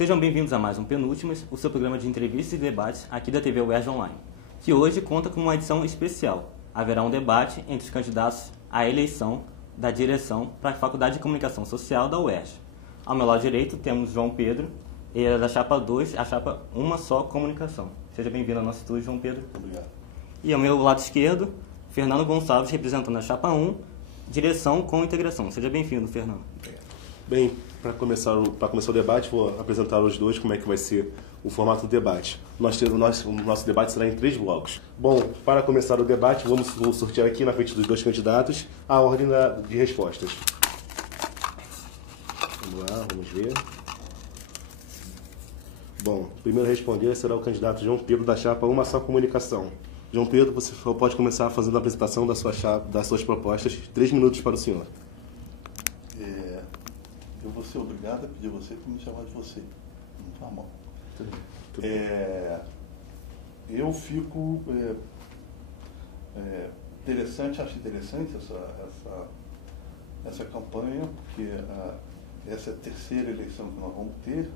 Sejam bem-vindos a mais um Penúltimas, o seu programa de entrevistas e debates aqui da TV UERJ Online, que hoje conta com uma edição especial. Haverá um debate entre os candidatos à eleição da direção para a Faculdade de Comunicação Social da UERJ. Ao meu lado direito temos João Pedro, ele é da chapa 2, a chapa Uma Só Comunicação. Seja bem-vindo ao nosso estúdio, João Pedro. Obrigado. E ao meu lado esquerdo, Fernando Gonçalves, representando a chapa 1, Direção com Integração. Seja bem-vindo, Fernando. Bem, para começar o debate, vou apresentar os dois como é que vai ser o formato do debate. O nosso debate será em 3 blocos. Bom, para começar o debate, vamos sortear aqui na frente dos 2 candidatos a ordem de respostas. Vamos lá, vamos ver. Bom, o primeiro a responder será o candidato João Pedro, da chapa Uma Só Comunicação. João Pedro, você pode começar fazendo a apresentação das suas propostas. 3 minutos para o senhor. Eu vou ser obrigado a pedir a você para me chamar de você. Não faz mal. Eu fico acho interessante essa campanha, porque essa é a terceira eleição que nós vamos ter.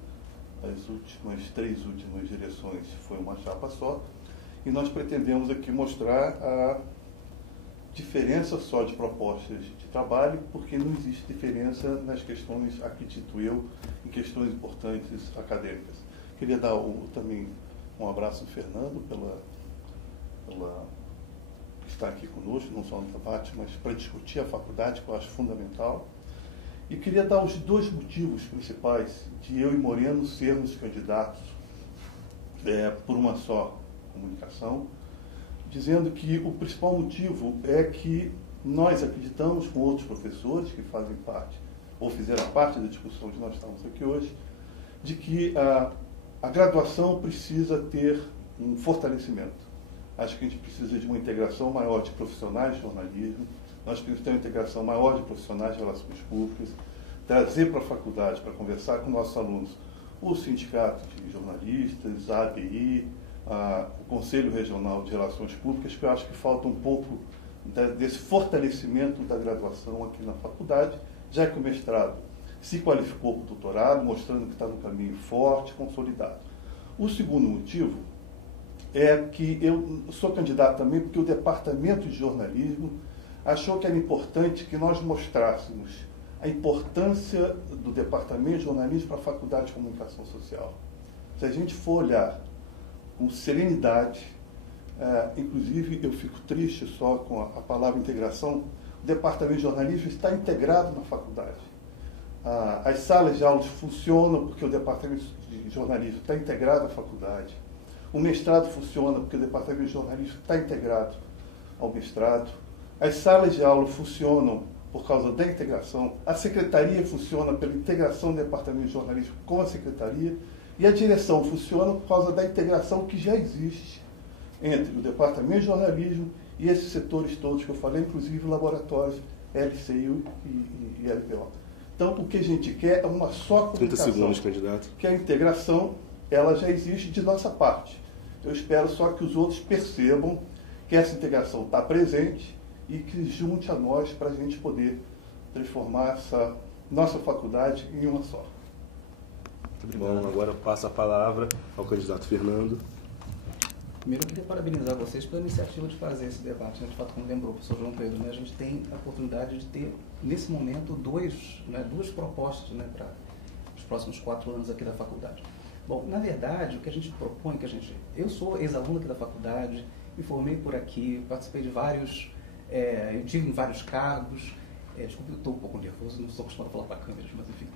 As 3 últimas eleições foi uma chapa só. E nós pretendemos aqui mostrar a diferença só de propostas de trabalho, porque não existe diferença nas questões, acredito eu, em questões importantes acadêmicas. Queria dar também um abraço ao Fernando pela estar aqui conosco, não só no debate, mas para discutir a faculdade, que eu acho fundamental. E queria dar os 2 motivos principais de eu e Moreno sermos candidatos por uma só comunicação, dizendo que o principal motivo é que nós acreditamos, com outros professores que fazem parte, ou fizeram parte da discussão de nós estamos aqui hoje, de que a graduação precisa ter um fortalecimento. Acho que a gente precisa de uma integração maior de profissionais de jornalismo, nós precisamos ter uma integração maior de profissionais de relações públicas, trazer para a faculdade, para conversar com nossos alunos, o Sindicato de Jornalistas, a ABI, o Conselho Regional de Relações Públicas, que eu acho que falta um pouco desse fortalecimento da graduação aqui na faculdade, já que o mestrado se qualificou para o doutorado, mostrando que está no caminho forte, consolidado. O segundo motivo é que eu sou candidato também porque o Departamento de Jornalismo achou que era importante que nós mostrássemos a importância do Departamento de Jornalismo para a Faculdade de Comunicação Social. Se a gente for olhar com serenidade, inclusive eu fico triste só com a palavra integração, o Departamento de Jornalismo está integrado na faculdade. As salas de aulas funcionam porque o Departamento de Jornalismo está integrado à faculdade. O mestrado funciona porque o Departamento de Jornalismo está integrado ao mestrado. As salas de aula funcionam por causa da integração. A secretaria funciona pela integração do Departamento de Jornalismo com a secretaria. E a direção funciona por causa da integração que já existe entre o Departamento de Jornalismo e esses setores todos que eu falei, inclusive laboratórios LCI e LPO. Então, o que a gente quer é uma só comunicação. 30 segundos, candidato. Que a integração, ela já existe de nossa parte. Eu espero só que os outros percebam que essa integração está presente e que junte a nós para a gente poder transformar essa nossa faculdade em uma só. Bom, agora eu passo a palavra ao candidato Fernando. Primeiro, eu queria parabenizar vocês pela iniciativa de fazer esse debate. De fato, como lembrou o professor João Pedro, a gente tem a oportunidade de ter, nesse momento, duas propostas para os próximos 4 anos aqui da faculdade. Bom, na verdade, o que a gente propõe, eu sou ex-aluno aqui da faculdade, me formei por aqui, participei de eu tive em vários cargos. Desculpa, eu estou um pouco nervoso, não estou acostumado a falar para câmeras, mas enfim.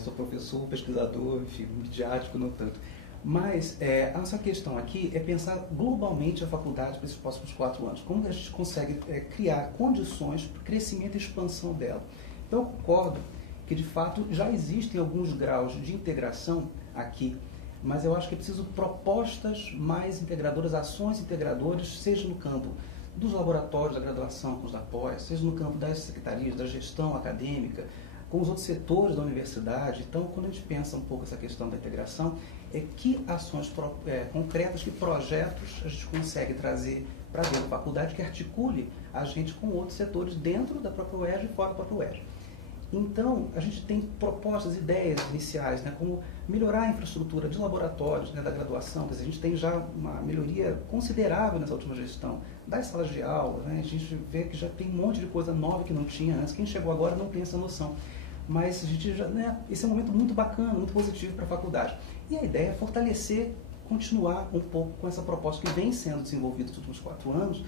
Sou professor, pesquisador, enfim, midiático, não tanto. Mas a nossa questão aqui é pensar globalmente a faculdade para esses próximos 4 anos. Como a gente consegue criar condições para o crescimento e expansão dela. Então, eu concordo que, de fato, já existem alguns graus de integração aqui, mas eu acho que é preciso propostas mais integradoras, ações integradoras, seja no campo dos laboratórios da graduação, com os apoios, seja no campo das secretarias, da gestão acadêmica, com os outros setores da universidade. Então, quando a gente pensa um pouco essa questão da integração, que ações concretas, que projetos a gente consegue trazer para dentro da faculdade que articule a gente com outros setores dentro da própria UERJ e fora da própria UERJ. Então, a gente tem propostas, ideias iniciais, né, como melhorar a infraestrutura de laboratórios, né, da graduação. Quer dizer, a gente tem já uma melhoria considerável nessa última gestão das salas de aula, né, a gente vê que já tem um monte de coisa nova que não tinha antes. Quem chegou agora não tem essa noção. Mas a gente já, né, esse é um momento muito bacana, muito positivo para a faculdade. E a ideia é fortalecer, continuar um pouco com essa proposta que vem sendo desenvolvida nos últimos 4 anos,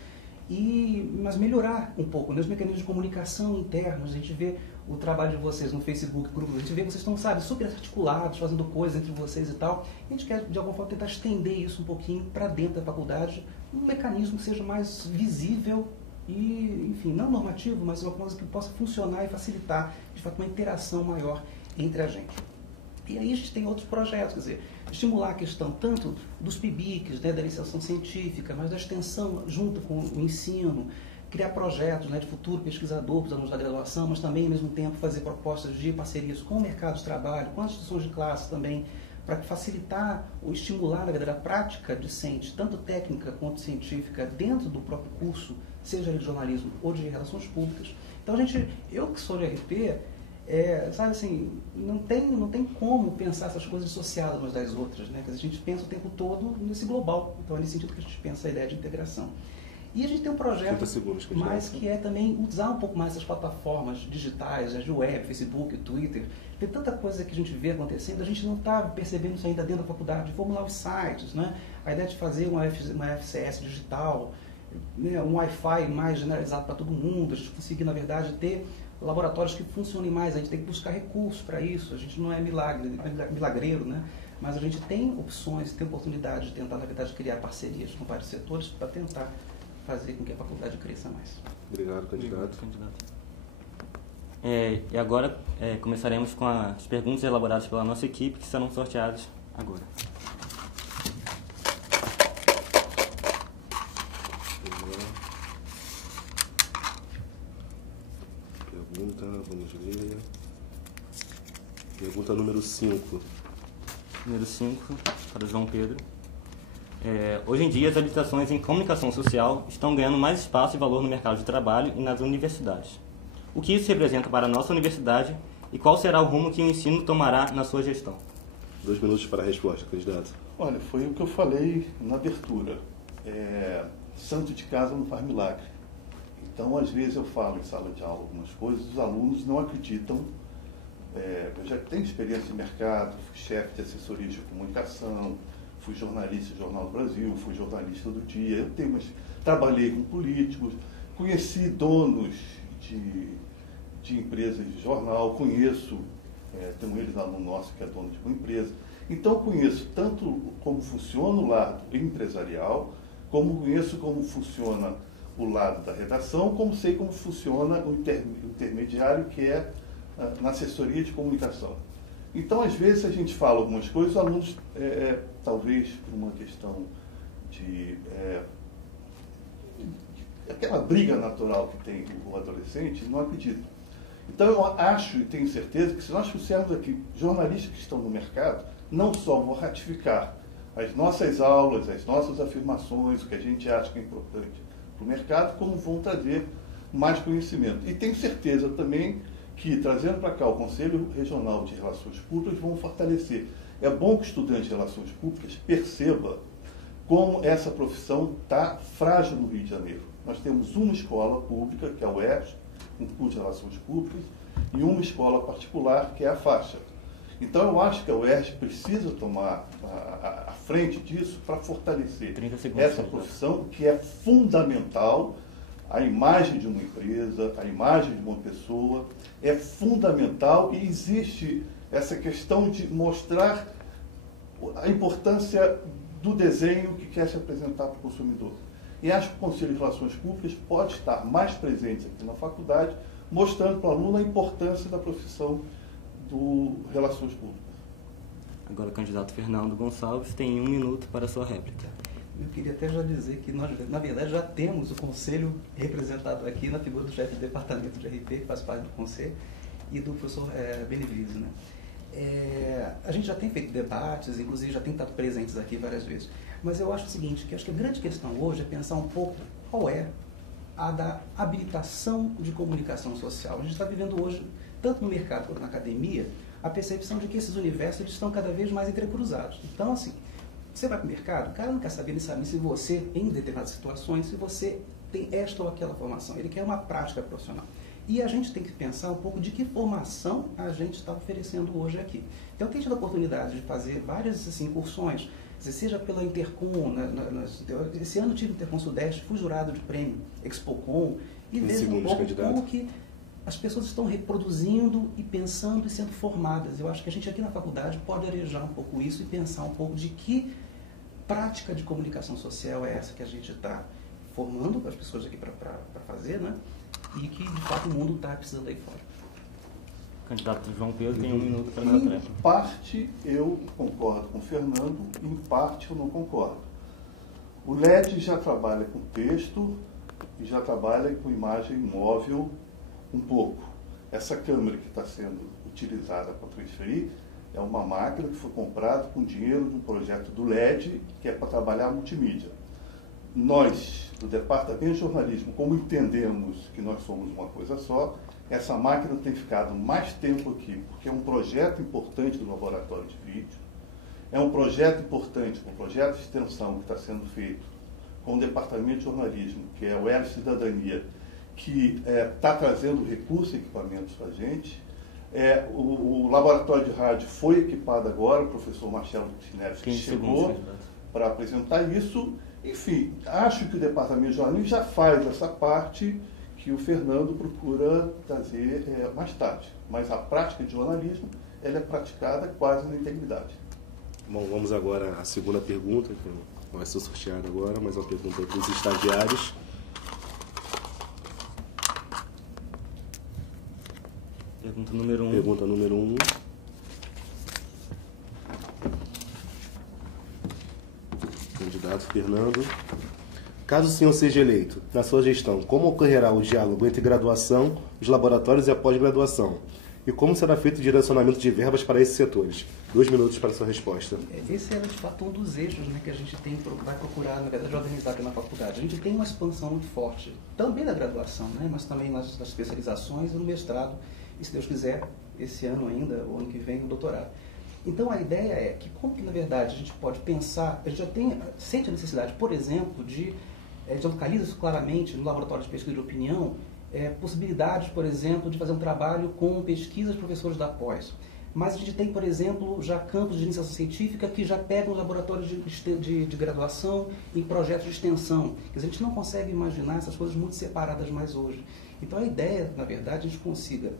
mas melhorar um pouco, né, os mecanismos de comunicação internos. A gente vê o trabalho de vocês no Facebook, grupos, a gente vê que vocês estão, sabe, super articulados, fazendo coisas entre vocês e tal. E a gente quer, de alguma forma, tentar estender isso um pouquinho para dentro da faculdade, um mecanismo que seja mais visível e, enfim, não normativo, mas uma coisa que possa funcionar e facilitar, de fato, uma interação maior entre a gente. E aí a gente tem outros projetos, quer dizer, estimular a questão tanto dos PIBICs, né, da iniciação científica, mas da extensão junto com o ensino, criar projetos, né, de futuro pesquisador para os alunos da graduação, mas também, ao mesmo tempo, fazer propostas de parcerias com o mercado de trabalho, com as instituições de classe também, para facilitar ou estimular, na verdade, a prática discente, tanto técnica quanto científica, dentro do próprio curso, seja de jornalismo ou de relações públicas. Então, eu que sou de RP, sabe assim, não tem como pensar essas coisas dissociadas umas das outras, né? Quer dizer, a gente pensa o tempo todo nesse global. Então, é nesse sentido que a gente pensa a ideia de integração. E a gente tem um projeto mais que é também usar um pouco mais essas plataformas digitais, de web, Facebook, Twitter. Tem tanta coisa que a gente vê acontecendo, a gente não está percebendo isso ainda dentro da faculdade, de formular os sites, né? A ideia de fazer uma FCS digital, né? Um Wi-Fi mais generalizado para todo mundo, a gente conseguir, na verdade, ter laboratórios que funcionem mais. A gente tem que buscar recursos para isso, a gente não é milagreiro, né? Mas a gente tem opções, tem oportunidade de tentar, na verdade, criar parcerias com vários setores para tentar fazer com que a faculdade cresça mais. Obrigado, candidato. E agora começaremos com as perguntas elaboradas pela nossa equipe, que serão sorteadas agora. Pergunta, vamos ler. Pergunta número 5. Número 5, para o João Pedro. Hoje em dia, as habilitações em comunicação social estão ganhando mais espaço e valor no mercado de trabalho e nas universidades. O que isso representa para a nossa universidade e qual será o rumo que o ensino tomará na sua gestão? 2 minutos para a resposta, candidato. Olha, foi o que eu falei na abertura. Santo de casa não faz milagre. Então, às vezes eu falo em sala de aula algumas coisas, os alunos não acreditam. Eu já tenho experiência em mercado, fui chefe de assessoria de comunicação, fui jornalista do Jornal do Brasil, fui jornalista do Dia, trabalhei com políticos, conheci donos de empresas de jornal, conheço, tem um ex-aluno nosso que é dono de uma empresa. Então, conheço tanto como funciona o lado empresarial, como conheço como funciona o lado da redação, como sei como funciona o intermediário, que é na assessoria de comunicação. Então, às vezes, a gente fala algumas coisas, os alunos, talvez por uma questão de aquela briga natural que tem o adolescente, não acreditam. Então, eu acho e tenho certeza que se nós fizermos aqui jornalistas que estão no mercado, não só vão ratificar as nossas aulas, as nossas afirmações, o que a gente acha que é importante para o mercado, como vão trazer mais conhecimento. E tenho certeza também que, trazendo para cá o Conselho Regional de Relações Públicas, vão fortalecer. É bom que o estudante de Relações Públicas perceba como essa profissão está frágil no Rio de Janeiro. Nós temos uma escola pública, que é a UERJ, um curso de Relações Públicas, e uma escola particular, que é a Faixa. Então, eu acho que a UERJ precisa tomar a frente disso para fortalecer essa profissão, que é fundamental. A imagem de uma empresa, a imagem de uma pessoa é fundamental, e existe essa questão de mostrar a importância do desenho que quer se apresentar para o consumidor. E acho que o Conselho de Relações Públicas pode estar mais presente aqui na faculdade, mostrando para o aluno a importância da profissão do Relações Públicas. Agora o candidato Fernando Gonçalves tem 1 minuto para a sua réplica. Eu queria até já dizer que nós, na verdade, já temos o Conselho representado aqui na figura do chefe do departamento de RP, que faz parte do Conselho, e do professor Benevides, né? A gente já tem feito debates, inclusive já tem estado presentes aqui várias vezes. Mas eu acho o seguinte, que acho que a grande questão hoje é pensar um pouco qual é a da habilitação de comunicação social. A gente está vivendo hoje tanto no mercado quanto na academia, a percepção de que esses universos eles estão cada vez mais entrecruzados. Então, assim, você vai para o mercado, o cara não quer saber nem saber se você, em determinadas situações, se você tem esta ou aquela formação. Ele quer uma prática profissional. E a gente tem que pensar um pouco de que formação a gente está oferecendo hoje aqui. Então, eu tenho tido a oportunidade de fazer várias assim, incursões, seja pela Intercom, esse ano eu tive Intercom Sudeste, fui jurado de prêmio Expocom, e vejo um pouco como que as pessoas estão reproduzindo e pensando e sendo formadas. Eu acho que a gente aqui na faculdade pode arejar um pouco isso e pensar um pouco de que prática de comunicação social é essa que a gente está formando as pessoas aqui para fazer, né? E que, de fato, o mundo está precisando aí fora. Candidato João Pedro tem 1 minuto para a tarefa. Em parte eu concordo com o Fernando, em parte eu não concordo. O LED já trabalha com texto e já trabalha com imagem móvel um pouco. Essa câmera que está sendo utilizada para transferir é uma máquina que foi comprada com dinheiro de um projeto do LED, que é para trabalhar multimídia. Nós, do Departamento de Jornalismo, como entendemos que nós somos uma coisa só, essa máquina tem ficado mais tempo aqui, porque é um projeto importante do laboratório de vídeo, é um projeto importante, um projeto de extensão que está sendo feito com o Departamento de Jornalismo, que é o Elo Cidadania, que está trazendo recursos e equipamentos para a gente. O laboratório de rádio foi equipado agora, o professor Marcelo Chineves que chegou para apresentar isso. Enfim, acho que o Departamento de Jornalismo já faz essa parte que o Fernando procura trazer mais tarde. Mas a prática de jornalismo, ela é praticada quase na integridade. Bom, vamos agora à segunda pergunta, que não vai ser sorteada agora, mas é uma pergunta para os estagiários. Pergunta número 1. Pergunta número 1. Candidato Fernando. Caso o senhor seja eleito, na sua gestão, como ocorrerá o diálogo entre graduação, os laboratórios e a pós-graduação? E como será feito o direcionamento de verbas para esses setores? 2 minutos para a sua resposta. Esse era, de fato, um dos eixos, né, que a gente vai procurar, na verdade, organizar aqui na faculdade. A gente tem uma expansão muito forte, também na graduação, né, mas também nas especializações e no mestrado, e, se Deus quiser, esse ano ainda, ou ano que vem, no doutorado. Então, a ideia é que, como que, na verdade, a gente pode pensar, a gente já sente a necessidade, por exemplo, já localiza isso claramente no laboratório de pesquisa de opinião, possibilidades, por exemplo, de fazer um trabalho com pesquisas de professores da pós. Mas a gente tem, por exemplo, já campos de iniciação científica que já pegam laboratórios de graduação em projetos de extensão. Quer dizer, a gente não consegue imaginar essas coisas muito separadas mais hoje. Então, a ideia, na verdade, a gente consiga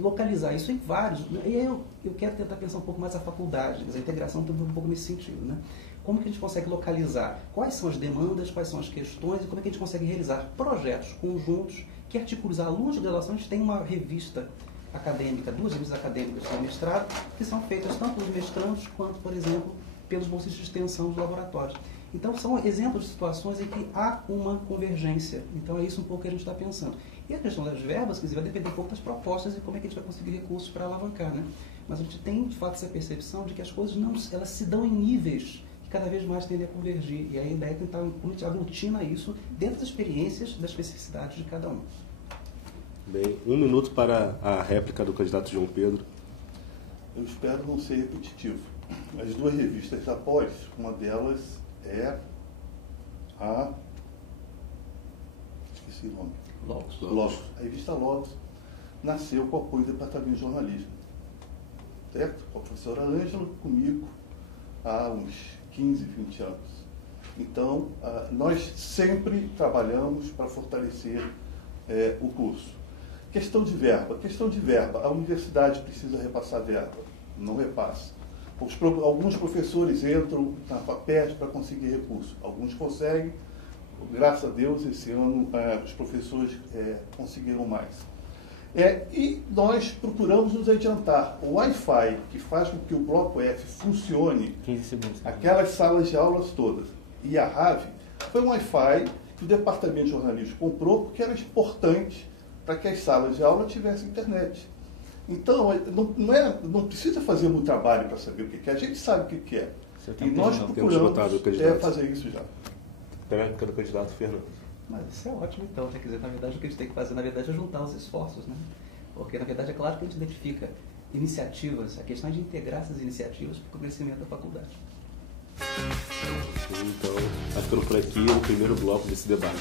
localizar isso em vários. E aí eu quero tentar pensar um pouco mais a faculdade, a integração também um pouco nesse sentido, né? Como que a gente consegue localizar quais são as demandas, quais são as questões e como é que a gente consegue realizar projetos conjuntos que articulam os alunos de graduação. A gente tem uma revista acadêmica, 2 revistas acadêmicas de mestrado, que são feitas tanto pelos mestrandos quanto, por exemplo, pelos bolsistas de extensão dos laboratórios. Então, são exemplos de situações em que há uma convergência. Então, é isso um pouco que a gente está pensando. E a questão das verbas, quer dizer, vai depender um pouco das propostas e como é que a gente vai conseguir recursos para alavancar, né? Mas a gente tem, de fato, essa percepção de que as coisas elas se dão em níveis que cada vez mais tendem a convergir. E a ideia é tentar aglutinar isso dentro das experiências, das especificidades de cada um. Bem, 1 minuto para a réplica do candidato João Pedro. Eu espero não ser repetitivo. As 2 revistas após, uma delas é a... esqueci o nome. Logos. A revista Logos nasceu com o apoio do Departamento de Jornalismo. Certo? Com a professora Ângela, comigo, há uns 15, 20 anos. Então, nós sempre trabalhamos para fortalecer o curso. Questão de verba. A universidade precisa repassar verba. Não repassa. Alguns professores entram na FAPESP para conseguir recurso. Alguns conseguem. Graças a Deus, esse ano, os professores conseguiram mais. E nós procuramos nos adiantar. O Wi-Fi, que faz com que o Bloco F funcione, 15 segundos. Aquelas salas de aulas todas, e a RAV, foi um Wi-Fi que o Departamento de Jornalismo comprou porque era importante para que as salas de aula tivessem internet. Então, não precisa fazer muito trabalho para saber o que é. A gente sabe o que é. E nós procuramos fazer isso já. Réplica do candidato Fernando. Mas isso é ótimo, então. Quer dizer, na verdade, o que a gente tem que fazer, na verdade, é juntar os esforços, né? Porque, na verdade, é claro que a gente identifica iniciativas, a questão é de integrar essas iniciativas para o crescimento da faculdade. Então, está ficando por aqui o primeiro bloco desse debate.